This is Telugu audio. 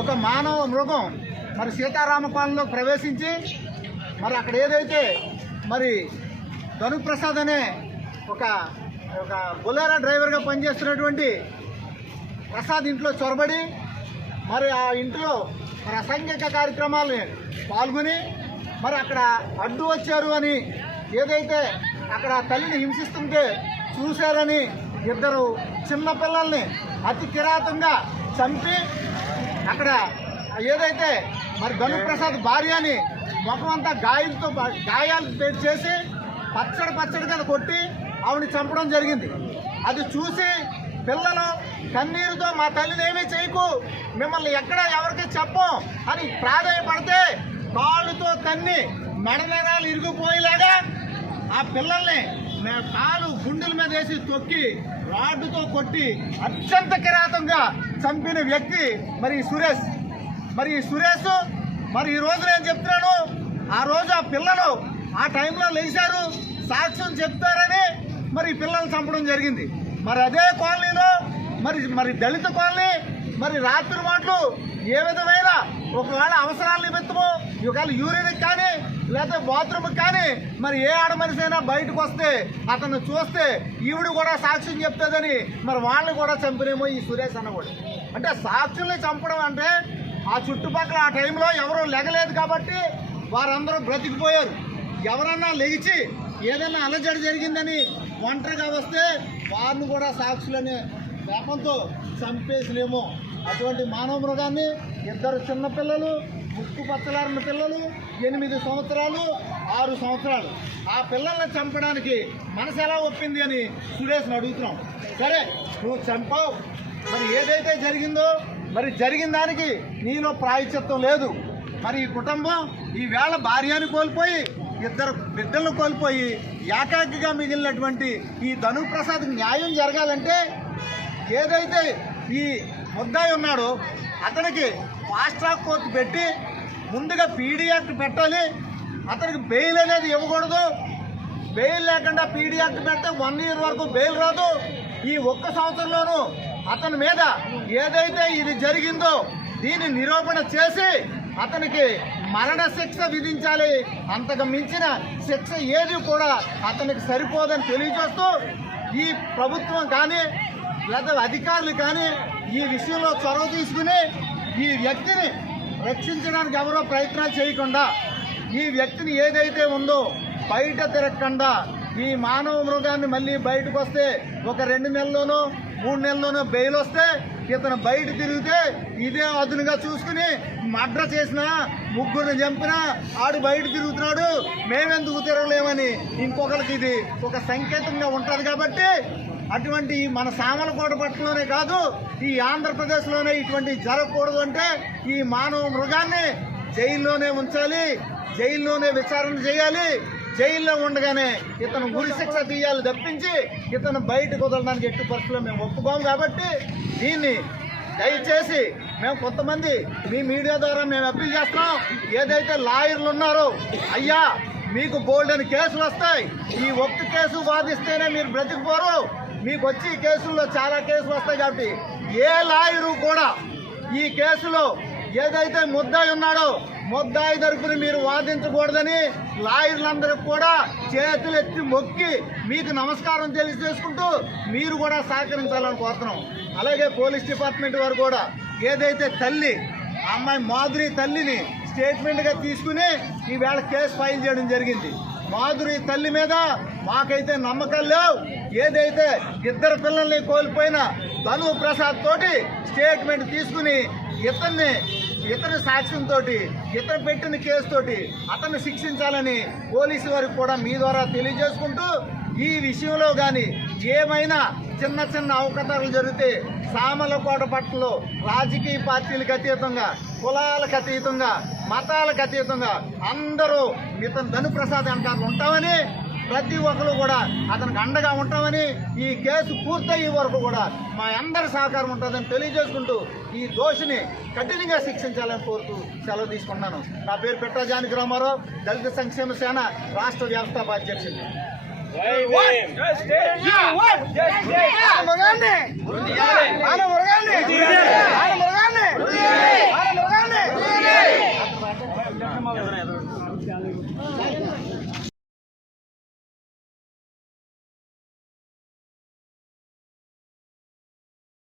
ఒక మానవ మృగం మరి సీతారామపాలెంలో ప్రవేశించి మరి అక్కడ ఏదైతే మరి ధనుప్రసాద్ అనే ఒక బొలెరో డ్రైవర్గా పనిచేస్తున్నటువంటి ప్రసాద్ ఇంట్లో చొరబడి మరి ఆ ఇంట్లో మరి అసాంఘిక కార్యక్రమాలని పాల్గొని మరి అక్కడ అడ్డు వచ్చారు అని ఏదైతే అక్కడ తల్లిని హింసిస్తుంటే చూశారని ఇద్దరు చిన్నపిల్లల్ని అతి కిరాతంగా చంపి అక్కడ ఏదైతే మరి ధనుప్రసాద్ భార్యని ముఖమంతా గాయాలు చేసి పచ్చడిగా కొట్టి ఆవిడని చంపడం జరిగింది. అది చూసి పిల్లలు కన్నీరుతో మా తల్లిని ఏమీ చేయకు, మిమ్మల్ని ఎక్కడ ఎవరికి చెప్పం అని ప్రాధాయపడితే కాళ్ళుతో తన్ని మెడనరాలు ఇరిగిపోయేలాగా ఆ పిల్లల్ని కాలు గుండెల మీద వేసి తొక్కి రాడ్డుతో కొట్టి అత్యంత కిరాతంగా చంపిన వ్యక్తి మరి సురేష్. మరి ఈ సురేష్ మరి ఈ రోజు నేను చెప్తున్నాను, ఆ రోజు ఆ పిల్లలు ఆ టైంలో లేచారు, సాక్ష్యం చెప్తారని మరి పిల్లలు చంపడం జరిగింది. మరి అదే కాలనీలో మరి దళిత కాలనీ మరి రాత్రి మాటలు ఏ విధమైన ఒకవేళ అవసరాల నిమిత్తము ఒకవేళ యూరిన్కి కానీ లేకపోతే బాత్రూమ్కి కానీ మరి ఏ ఆడ మనిషి అయినా బయటకు వస్తే అతను చూస్తే ఈవిడ కూడా సాక్ష్యం చెప్తుందని మరి వాళ్ళని కూడా చంపినేమో ఈ సురేష్ అన్న కూడా. అంటే సాక్షుల్ని చంపడం అంటే ఆ చుట్టుపక్కల ఆ టైంలో ఎవరూ లెగలేదు కాబట్టి వారందరూ బ్రతికిపోయారు. ఎవరన్నా లెగిచి ఏదైనా అలజడి జరిగిందని ఒంటరిగా వస్తే వారిని కూడా సాక్షులనే వేపంతో చంపేసినేమో. అటువంటి మానవ మృగాన్ని ఇద్దరు చిన్నపిల్లలు, ముక్కు పచ్చలారిన పిల్లలు, 8 సంవత్సరాలు 6 సంవత్సరాలు, ఆ పిల్లల్ని చంపడానికి మనసు ఎలా ఒప్పింది అని సురేష్ని అడుగుతున్నాం. సరే నువ్వు చంపావు, మరి ఏదైతే జరిగిందో మరి జరిగిన దానికి నీలో ప్రాయశ్చిత్తం లేదు. మరి ఈ కుటుంబం ఈవేళ భార్యని కోల్పోయి 2 బిడ్డలను కోల్పోయి ఏకాకిగా మిగిలినటువంటి ఈ ధనుప్రసాద్ న్యాయం జరగాలంటే ఏదైతే ఈ ముద్దాయి ఉన్నాడో అతనికి ఫాస్ట్ ట్రాక్ కోర్టు పెట్టి ముందుగా పీడీ యాక్ట్ పెట్టాలి. అతనికి బెయిల్ అనేది ఇవ్వకూడదు. బెయిల్ లేకుండా పీడీ యాక్ట్ పెడితే 1 ఇయర్ వరకు బెయిల్ రాదు. ఈ 1 సంవత్సరంలోనూ అతని మీద ఏదైతే ఇది జరిగిందో దీన్ని నిరూపణ చేసి అతనికి మరణ శిక్ష విధించాలి. అంతకు మించిన శిక్ష ఏది కూడా అతనికి సరిపోదని తెలియజేస్తూ ఈ ప్రభుత్వం కానీ లేదా అధికారులు కానీ ఈ విషయంలో చొరవ తీసుకుని ఈ వ్యక్తిని రక్షించడానికి ఎవరో ప్రయత్నాలు చేయకుండా ఈ వ్యక్తిని ఏదైతే ఉందో బయట తిరగకుండా ఈ మానవ మృగాన్ని మళ్ళీ బయటకు వస్తే ఒక 2 నెలల్లోనో 3 నెలల్లోనో బెయిల్ వస్తే ఇతను బయట తిరిగితే ఇదే అదునుగా చూసుకుని మర్డర్ చేసినా 3 చంపినా ఆడు బయట తిరుగుతున్నాడు మేమెందుకు తిరగలేమని ఇంకొకరికి ఇది ఒక సంకేతంగా ఉంటుంది. కాబట్టి అటువంటి మన సామలకోట పట్టణంలోనే కాదు ఈ ఆంధ్రప్రదేశ్లోనే ఇటువంటి జరగకూడదు. అంటే ఈ మానవ మృగాన్ని జైల్లోనే ఉంచాలి, జైల్లోనే విచారణ చేయాలి. జైల్లో ఉండగానే ఇతను ఉరి శిక్ష తీయాలి తప్పించి ఇతను బయటకు వదలడానికి ఎట్టి పరిస్థితుల్లో మేము ఒప్పుకోము. కాబట్టి దీన్ని దయచేసి మేము కొంతమంది మీ మీడియా ద్వారా మేము అప్పీల్ చేస్తున్నాం. ఏదైతే లాయర్లు ఉన్నారో అయ్యా మీకు బోల్డెన్ కేసులు వస్తాయి, ఈ ఒక్క కేసు వాదిస్తేనే మీరు బ్రతికిపోరు, మీకు వచ్చి ఈ కేసుల్లో చాలా కేసులు వస్తాయి. కాబట్టి ఏ లాయరు కూడా ఈ కేసులో ఏదైతే ముద్దాయి ఉన్నాడో ముద్దాయి తరపున మీరు వాదించకూడదని లాయర్లందరికీ కూడా చేతులు ఎత్తి మొక్కి మీకు నమస్కారం తెలియజేసుకుంటూ మీరు కూడా సహకరించాలని కోరుతున్నాం. అలాగే పోలీస్ డిపార్ట్మెంట్ వారు కూడా ఏదైతే తల్లి అమ్మాయి మాధురి తల్లిని స్టేట్మెంట్గా తీసుకుని ఈవేళ కేసు ఫైల్ చేయడం జరిగింది. మాధురి తల్లి మీద మాకైతే నమ్మకం లేవు. ఏదైతే 2 పిల్లల్ని కోల్పోయిన ధనుప్రసాద్ తోటి స్టేట్మెంట్ తీసుకుని ఇతని సాక్ష్యంతో ఇతను పెట్టిన కేసుతోటి అతన్ని శిక్షించాలని పోలీసు వారికి కూడా మీ ద్వారా తెలియజేసుకుంటూ ఈ విషయంలో కానీ ఏమైనా చిన్న అవకతవకలు జరిగితే సామలకోట పట్టణంలో రాజకీయ పార్టీలకు అతీతంగా, కులాలకు అతీతంగా, మతాలకు అతీతంగా అందరూ ఇతను ధనుప్రసాద్ వెనకాల ఉంటామని, ప్రతి ఒక్కరు కూడా అతనికి అండగా ఉంటామని, ఈ కేసు పూర్తయ్యే వరకు కూడా మా అందరి సహకారం ఉంటుందని తెలియజేసుకుంటూ ఈ దోషిని కఠినంగా శిక్షించాలని కోరుతూ సెలవు తీసుకున్నాను. నా పేరు పిట్టా జానకి రామారావు, దళిత సంక్షేమ సేన రాష్ట్ర వ్యవస్థాపక అధ్యక్షుడు. ఎదురు